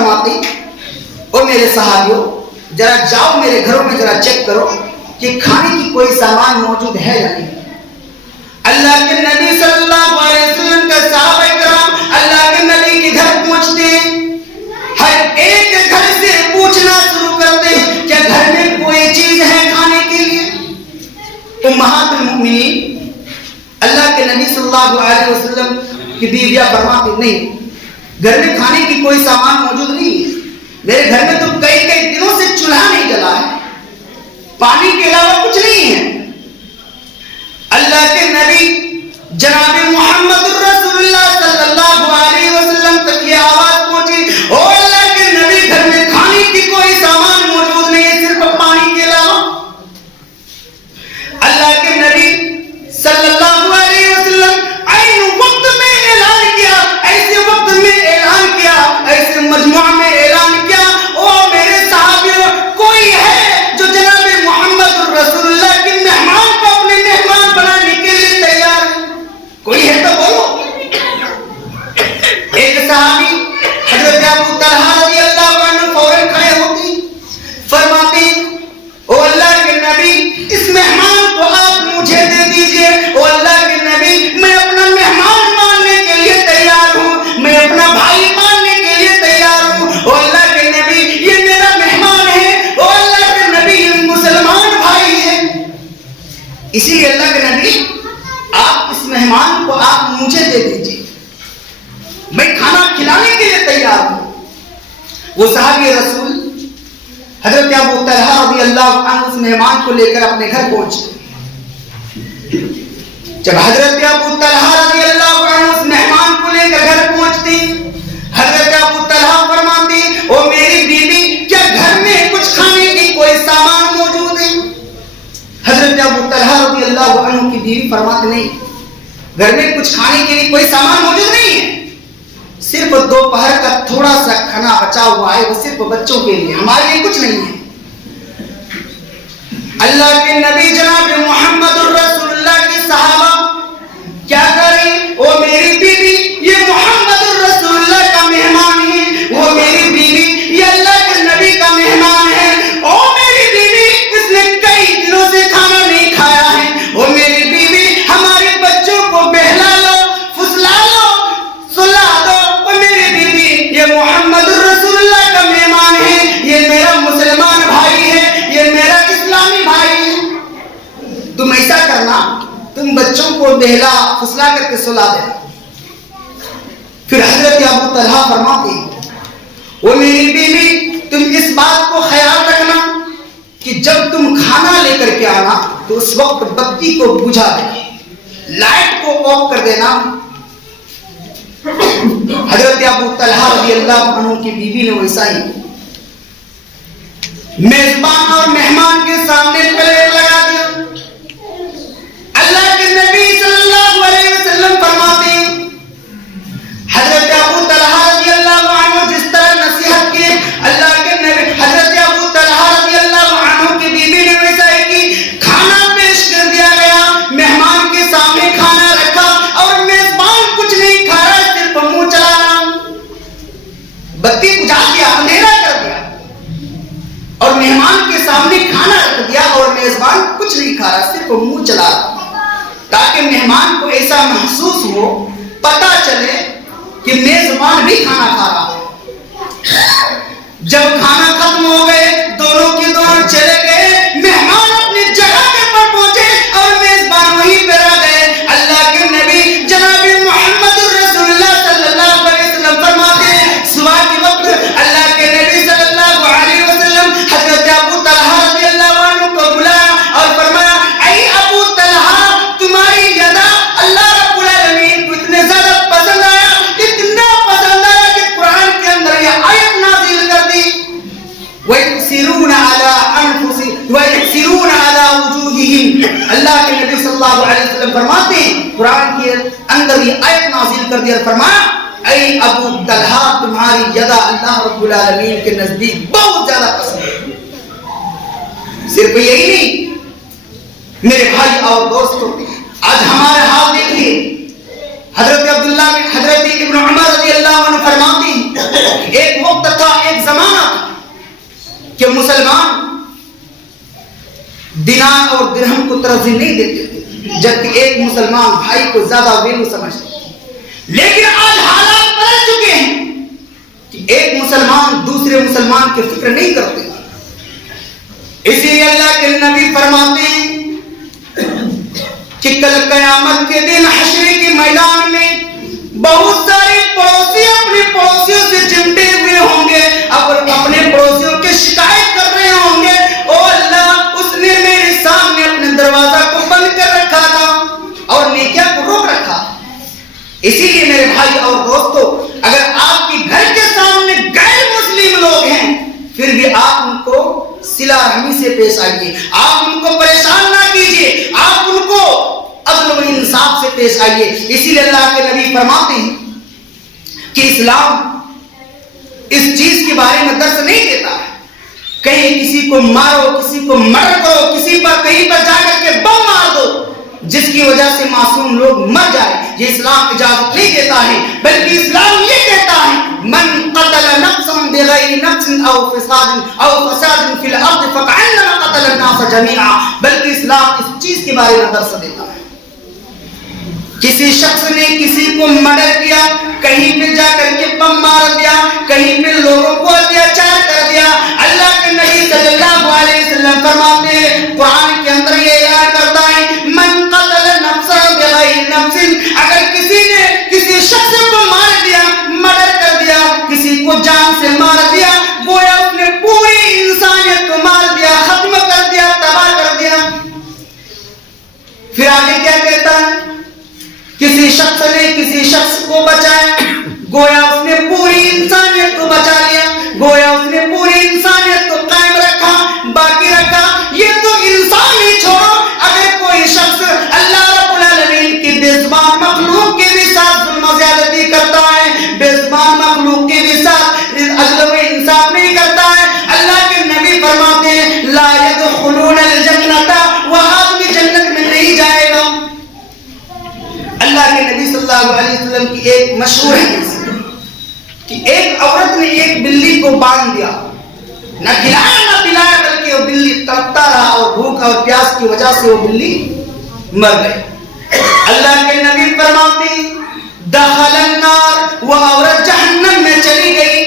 فرماتے اور میرے صحابیوں ذرا جاؤ میرے گھروں میں ذرا چیک کرو کہ کھانے کی کوئی سامان موجود ہے یا نہیں. اللہ کے نبی صلی اللہ علیہ وسلم کا صحابہ کرام اللہ کے نبی کے گھر پہنچتے ہیں. ہر ایک گھر سے پوچھنا شروع کرتے ہیں کیا گھر میں کوئی چیز ہے کھانے کے لیے. امہات المؤمنین اللہ کے نبی صلی اللہ علیہ وسلم کی بیویاں فرماتی نہیں گھر میں کھانے کی کوئی سامان موجود نہیں ہے. میرے گھر میں تو کئی دنوں سے چولہا نہیں جلا ہے, پانی کے علاوہ کچھ نہیں ہے. اللہ کے نبی جناب محمد رسول اللہ صلی اللہ علیہ وسلم تک یہ آواز پہنچی او اللہ کے نبی گھر میں کھانے کی کوئی سامان موجود نہیں ہے صرف پانی کے علاوہ. اللہ کے نبی صلی اللہ علیہ وسلم عین وقت میں اعلان کیا, ایسے وقت میں اعلان کیا, ایسے مجموعہ میں اعلان کیا او میرے صحابیوں کوئی ہے جو جناب محمد رسول اللہ کے مہمان کو اپنے مہمان بنانے کے لیے تیار ہے؟ کوئی ہے تو بولو. ایک صحابی حضرت ابو طلحہ رضی اللہ عنہ فوراً کھڑے ہوتے فرماتے او اللہ کے نبی اس مہمان کو آپ مجھے دے دیجئے. او اللہ کے نبی میں اپنا مہمان ماننے کے لیے تیار ہوں, میں اپنا بھائی ماننے کے لیے تیار ہوں. او اللہ کے نبی یہ میرا مہمان ہے, او اللہ کے نبی یہ مسلمان بھائی ہے. اسی لیے اللہ کے نبی آپ اس مہمان کو آپ مجھے دے دیجئے, میں کھانا کھلانے کے لیے تیار ہوں. وہ صحابی رسول حضرت ابو طلحہ رضی اللہ عنہ اس مہمان کو لے کر اپنے گھر پہنچے. جب حضرت ابو طلحہ رضی اللہ عنہ اس مہمان کو لے کر گھر پہنچتی حضرت ابو طلحہ فرماتی او میری بیوی کیا گھر میں کچھ کھانے کی کوئی سامان موجود ہے. حضرت ابو طلحہ رضی اللہ عنہ کی بیوی فرماتی نہیں گھر میں کچھ کھانے کے لیے کوئی سامان موجود نہیں ہے, صرف دوپہر کا تھوڑا سا کھانا بچا ہوا ہے, وہ صرف بچوں کے لیے, ہمارے لیے کچھ نہیں ہے. اللہ کے نبی جناب محمد رسول اللہ کے صحابہ کیا کریں وہ میری بیوی یہ محمد رسول اللہ کا مہمان ہے, وہ میری بیوی یہ اللہ کے نبی کا مہمان ہے. او میری بیوی اس نے کئی دنوں سے کھانا نہیں کھایا ہے, وہ میری بیوی ہمارے بچوں کو بہلا لو, فسلا لو, سلا دو. وہ میری بیوی یہ محمد رسول اللہ کا مہمان ہے, یہ میرا مسلمان بھائی ہے, یہ میرا اسلامی بھائی ہے. تم ایسا کرنا تم بچوں کو بہلا فسلا کر کے سلا دینا. پھر حضرت ابو طلحہ فرماتے وہ میری بیوی تم اس بات کو خیال رکھنا کہ جب تم کھانا لے کر کے آنا تو اس وقت بتی کو بجھا دینا, لائٹ کو آف کر دینا. حضرت ابو طلحہ رضی اللہ عنہ کی بیوی نے ویسا ہی میزبان اور مہمان کے سامنے پلیٹ لگا دیا. اللہ کے نبی صلی اللہ علیہ وسلم فرماتے ہیں حضرت ابو طلحہ رضی اللہ عنہ جس طرح نصیحت کی اللہ کے نبی حضرت ابو طلحہ رضی اللہ عنہ کی بیوی نے ویسا ہی کی. کھانا پیش کر دیا گیا, مہمان کے سامنے کھانا رکھا اور میزبان کچھ نہیں کھا رہا, صرف منہ چلانا, بتی بجھا دیا, اندھیرا کر دیا اور مہمان کے سامنے کھانا رکھ دیا اور میزبان کچھ نہیں کھا رہا, صرف منہ چلا رہا, تاکہ مہمان کو ایسا محسوس ہو, پتا چلے کہ میزبان بھی کھانا کھا رہا ہے. جب کھانا ختم ہو گئے دونوں کے دونوں چلے گئے, مہمان اپنی جگہ پر پہنچے اور میزبان وہیں پہ رہ گئے. اللہ کے نبی جناب محمد رسول اللہ صلی اللہ علیہ وسلم فرماتے ہیں صبح کے وقت اللہ کے نبی صلی اللہ علیہ وسلم حضرت ابو طلحہ رضی اللہ عنہ کو بلایا اور فرمایا اے ابو طلحہ تمہاری یدا اللہ رب العالمین کو اتنے زیادہ پسند آیا, اتنا پسند آیا کہ قرآن کے اندر یہ آیت نازل کر دی وَيُؤْثِرُونَ عَلَىٰ أَنفُسِهِمْ وَيُؤْثِرُونَ عَلَىٰ وُجُوهِهِمْ. اللہ کے نبی صلی اللہ علیہ وسلم فرماتے ہیں قرآن کے اندر یہ آیت نازل کر دی اور فرمایا اے ابو طلحہ تمہاری یدا اللہ رب العالمین کے نزدیک بہت زیادہ پسند ہے. صرف یہی نہیں میرے بھائی اور دوستوں, آج ہمارے حال دیکھیے. حضرت عبداللہ حضرت ابن عمر رضی اللہ عنہ فرماتے ہیں ایک وقت تھا، ایک زمانہ تھا کہ مسلمان دینار اور درہم کو ترجیح نہیں دیتے تھے، جبکہ ایک مسلمان بھائی کو زیادہ ویلو سمجھتے تھے۔ لیکن آج حالات بدل چکے ہیں کہ ایک مسلمان دوسرے مسلمان کی فکر نہیں کرتے۔ اسی لیے اللہ کے نبی فرماتے ہیں کہ کل قیامت کے دن حشر کے میدان میں بہت سارے پڑوسی اپنے پڑوسیوں سے چمٹے ہوئے ہوں گے اور اپنے پڑوسیوں کی شکایت کر رہے ہوں گے، او اللہ اس نے میرے سامنے اپنے دروازہ کو بند کر رکھا تھا اور نیکیاں کو روک رکھا۔ اسی لیے میرے بھائی اور دوستو، اگر آپ کے گھر کے سامنے غیر مسلم لوگ ہیں پھر بھی آپ ان کو صلہ رحمی سے پیش آئیے، آپ ان کو پریشان نہ کیجیے، آپ ان کو عدل و انصاف سے پیش آئیے۔ اسی لیے اللہ کے نبی فرماتے ہیں کہ اسلام اس چیز کے بارے میں درس نہیں دیتا ہے کہیں کسی کو مارو، کسی کو مرڈر کرو، کسی پر کہیں پر جا کر کے بم مار دو جس کی وجہ سے معصوم لوگ مر جائے، یہ اسلام اجازت نہیں دیتا ہے، بلکہ اسلام یہ کہتا ہے من قتل نفسا بغیر نفس او فساد فی الارض فکأنما قتل الناس جميعا، بلکہ اسلام اس چیز کے بارے میں درس دیتا ہے۔ کسی شخص نے کسی کو مرڈر کیا، کہیں پہ جا کر کے بم مار دیا، کہیں پہ لوگوں کو اتیاچار کر دیا، اللہ کے نبی صلی اللہ علیہ وسلم فرماتے ہیں، قرآن کے اندر یہ اعلان کرتا ہے من قتل نفسا بغیر نفس، اگر کسی نے کسی شخص کو مار دیا، مرڈر کر دیا، کسی کو جان سے مار دیا، گویا اس نے پوری انسانیت کو مار دیا، ختم کر دیا، تباہ کر دیا۔ پھر آگے کیا کہتا ہے؟ کسی شخص نے کسی شخص کو بچایا، گویا اس نے پوری انسانیت کو بچا لیا، گویا اس نے پوری انسانیت کو قائم رکھا، باقی رکھا۔ یہ تو انسان ہی چھوڑو، اگر کوئی شخص اللہ رب العالمین کی بے زبان مخلوق کے بھی ساتھ ظلم و زیادتی کرتا ہے، بے زبان مخلوق کے بھی ساتھ عدل و انصاف نہیں کرتا ہے، اللہ کے نبی فرماتے ہیں لا يدخلون الجنت، وہ آدمی جنت میں نہیں جائے گا۔ اللہ کے نبی صلی اللہ علیہ وسلم کی ایک مشہور حدیث کہ ایک عورت نے ایک بلی کو باندھ دیا، نہ کھلایا نہ پلایا، بلکہ وہ بلی تڑپتا رہا اور بھوک اور پیاس کی وجہ سے وہ بلی مر گئی۔ اللہ کے نبی فرماتے دخل النار، وہ عورت جہنم میں چلی گئی۔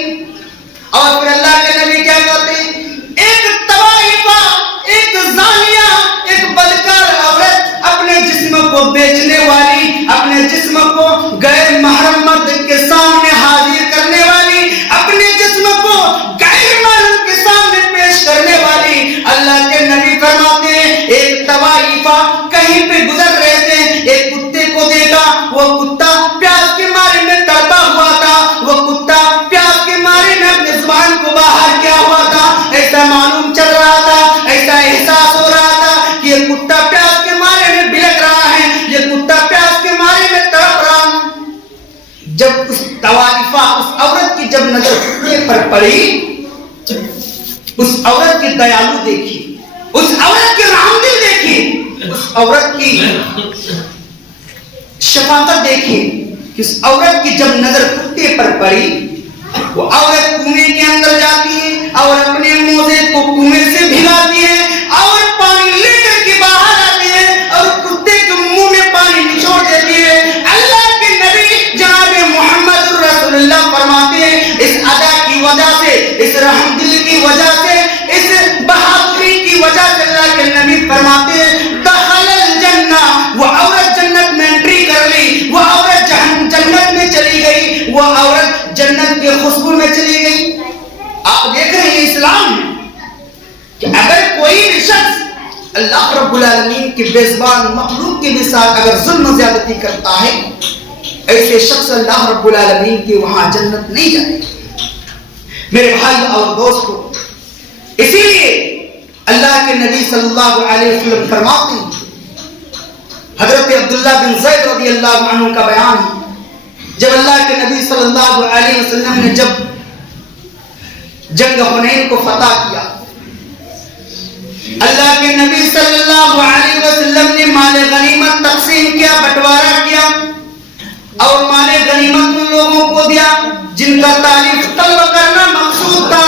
اور پھر اللہ کے نبی کیا کہتے ہیں؟ ایک طوائفہ، ایک زانیہ، ایک بدکار عورت اپنے جسم کو بیچنے والی، اپنے جسم کو غیر محرم مرد کے سامنے حاضر کرنے والی، اپنے جسم کو غیر محرم کے سامنے پیش کرنے والی، اللہ کے نبی فرماتے ہیں ایک طوائفہ کہیں پہ گزر رہے تھے، ایک کتے کو دیکھا، وہ کتا پیاس کے مارے میں تڑپا ہوا تھا، وہ کتا پیاس کے مارے میں اپنے زبان کو باہر کیا ہوا تھا، ایسا معلوم چل رہا تھا، ایسا احساس ہو رہا تھا کہ یہ کتا پیاس کے مارے میں بلک رہا ہے، یہ کتا پیاس کے مارے میں تڑپ رہا ہے۔ جب اس طوائفہ، اس عورت کی جب نظر کتے پر پڑی، اس عورت کی دیالو دیکھی، اس عورت کی رحمدل دیکھی، اس عورت کی شفقت دیکھی کہ اس عورت کی جب نظر کتے پر پڑی، وہ عورت کنویں کے اندر جاتی ہے اور اپنے موزے کو کنویں سے بھگاتی ہے اور پانی لے کر کے باہر آتی ہے اور کتے کے منہ میں پانی نچوڑ دیتی ہے۔ اللہ کے نبی جناب محمد رسول اللہ فرماتے ہیں اس ادا کی وجہ سے، اس رحم دل کی وجہ سے، اس بہادری کی وجہ سے اللہ کے نبی فرماتے ہیں دخل الجنہ، وہ عورت جنت میں انٹری کر لی، وہ عورت جنت میں چلی گئی، وہ عورت جنت کے خوشبو میں چلی گئی۔ آپ دیکھ رہے ہیں اسلام کہ اگر کوئی بھی شخص اللہ رب العالمین کی بے زبان مخلوق کے بھی ساتھ اگر ظلم و زیادتی کرتا ہے، ایسے شخص اللہ رب العالمین کے وہاں جنت نہیں جائے گا۔ میرے بھائی اور دوستو، اسی لیے اللہ کے نبی صلی اللہ علیہ وسلم فرماتے ہیں، حضرت عبداللہ بن زید رضی اللہ عنہ کا بیان ہے، جب اللہ کے نبی صلی اللہ علیہ وسلم نے جب جنگ حنین کو فتح کیا، اللہ کے نبی صلی اللہ علیہ وسلم نے مال غنیمت تقسیم کیا، بٹوارا کیا اور مال غنیمت ان لوگوں کو دیا جن کا تعریف طلب کرنا مقصود تھا،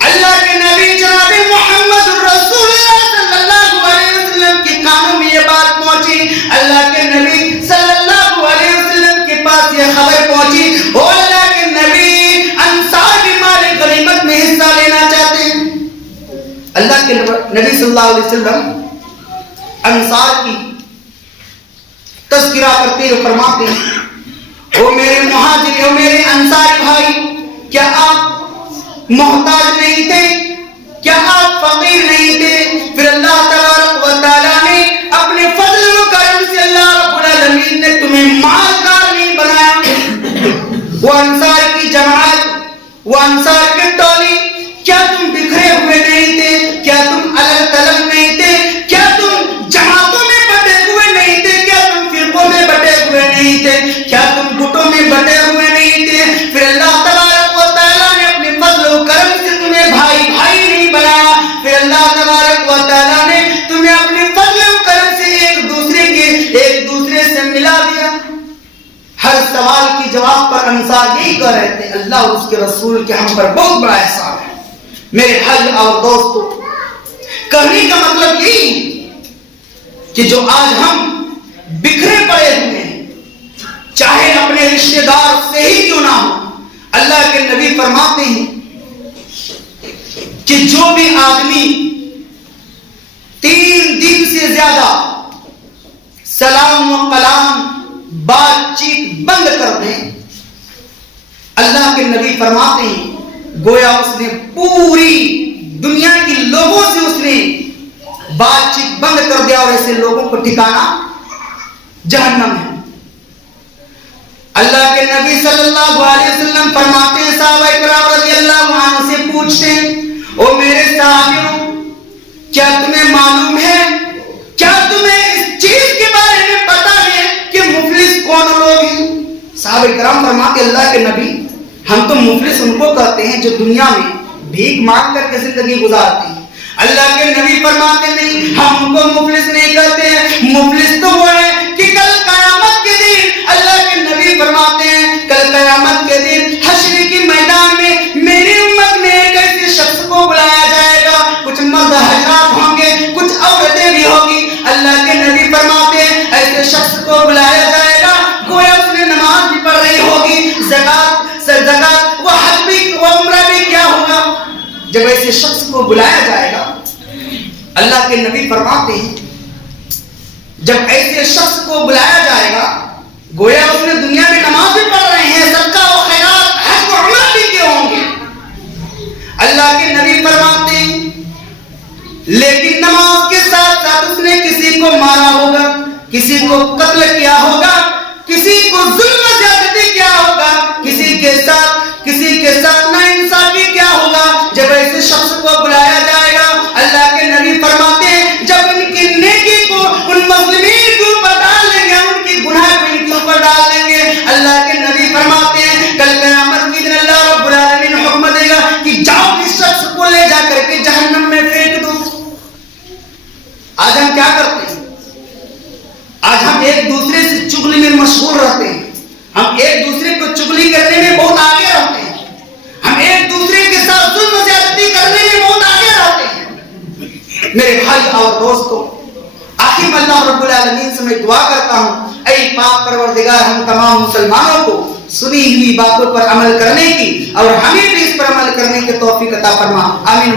اللہ کے نبی جناب محمد رسول اللہ صلی اللہ علیہ وسلم کے کانوں میں یہ بات پہنچی، اللہ کے نبی صلی اللہ علیہ وسلم کے پاس یہ خبر پہنچی، او اللہ کے نبی انصار بھی مال غنیمت میں حصہ لینا چاہتے ہیں۔ اللہ کے نبی صلی اللہ علیہ وسلم انصار کی تذکرہ کرتے ہوئے فرماتے ہیں، او میرے مہاجر، او میرے انصاری بھائی، کیا آپ محتاج نہیں تھے؟ کیا آپ فقیر نہیں تھے؟ پھر اللہ تبارک و تعالیٰ نے اپنے فضل و کرم سے اللہ رب العالمین نے تمہیں مالدار نہیں بنایا؟ وہ انصار کی جماعت، وہ انصار کے ٹولی، کیا تم بکھرے ہوئے نہیں تھے؟ کیا تم الگ تلگ نہیں تھے؟ کیا تم جماعتوں میں بٹے ہوئے نہیں تھے؟ کیا تم فرقوں میں بٹے ہوئے نہیں تھے؟ کیا تم گٹوں میں بٹے ہوئے نہیں تھے؟ پھر اللہ تبارک و تعالیٰ نے اپنے فضل و کرم سے تمہیں بھائی بھائی نہیں بنایا، پھر اللہ تبارک و تعالیٰ نے تمہیں اپنے فضل و کرم سے ایک دوسرے سے ملا دیا۔ ہر سوال کی جواب پر انصار یہی کہہ رہے تھے، اللہ اور اس کے رسول کے ہم پر بہت بڑا احسان ہے۔ میرے بھائی اور دوستو، کہنے کا مطلب یہی کہ جو آج ہم بکھرے پڑے ہوئے ہیں، چاہے اپنے رشتہ دار سے ہی کیوں نہ ہو، اللہ کے نبی فرماتے ہیں کہ جو بھی آدمی 3 دن سے زیادہ سلام و کلام بات چیت بند کر دیں، اللہ کے نبی فرماتے ہیں گویا اس نے پوری دنیا کے لوگوں سے اس نے بات چیت بند کر دیا، اور ایسے لوگوں کو ٹھکانا جہنم ہے۔ اللہ کے نبی صلی اللہ علیہ وسلم فرماتے ہیں، صحابہ کرام رضی اللہ عنہ سے پوچھتے ہیں، او میرے صحابیوں، کیا تمہیں معلوم ہے، کیا تمہیں اس چیز کے بارے میں پتا ہے کہ مفلس کون لوگ ہیں؟ صحابہ کرام فرماتے ہیں، اللہ کے نبی، ہم تو مفلس ان کو کہتے ہیں جو دنیا میں بھیک مانگ کر کے زندگی گزارتے ہیں۔ اللہ کے نبی فرماتے نہیں، ہم ان کو مفلس نہیں کہتے ہیں، مفلس تو وہ ہے کہ کل قیامت کے دن، اللہ کے نبی فرماتے ہیں کل قیامت کے دن حشر کی میدان میں میری امت میں ایک ایسے شخص کو بلایا جائے گا، کچھ مرد حضرات ہوں گے، کچھ عورتیں بھی ہوگی، اللہ کے نبی فرماتے ہیں ایسے شخص کو بلایا جائے گا، گویا اس نے نماز بھی پڑھ رہی ہوگی، زکات وہ حج بھی وہ عمرہ بھی کیا ہوگا۔ جب ایسے شخص کو بلایا جائے گا، اللہ کے نبی فرماتے ہیں جب ایسے شخص کو بلایا جائے گا، گویا اس نے دنیا میں نماز بھی پڑھ رہے ہیں، صدقہ و خیرات حج و عمرہ بھی کیے ہوں گے، اللہ کے نبی فرماتے ہیں لیکن نماز کے ساتھ ساتھ اس نے کسی کو مارا ہوگا، کسی کو قتل کیا ہوگا، کسی کو ظلم و زیادتی کیا ہوگا، کسی کے ساتھ ناانصافی کیا ہوگا، جب ایسے شخص کو بلایا جائے گا، اللہ کے نبی فرماتے ہیں جب ان کی نیکی کو ان مظلومین کے اوپر ڈال لیں گے، ان کی گناہ کو ان کے اوپر ڈال دیں گے، اللہ کے نبی فرماتے ہیں کل قیامت کے دن اللہ رب العالمین حکم دے گا کہ جاؤ اس شخص کو لے جا کر کے جہنم میں پھینک دو۔ آج ہم کیا کرتے ہیں؟ آج ہم ایک دوسرے سے چغلی میں مشغول رہتے ہیں، ہم ایک دوسرے کو چغلی کرنے میں بہت آگے رہتے ہیں، ہم ایک دوسرے کے ساتھ ظلم و زیادتی کرنے میں بہت آگے رہتے ہیں۔ میرے بھائی اور دوستو، آخر میں اللہ رب العالمین سے میں دعا کرتا ہوں، اے پاک پروردگار، ہم تمام مسلمانوں کو سنی ہوئی باتوں پر عمل کرنے کی اور ہمیں بھی اس پر عمل کرنے کی توفیق عطا فرما، آمین۔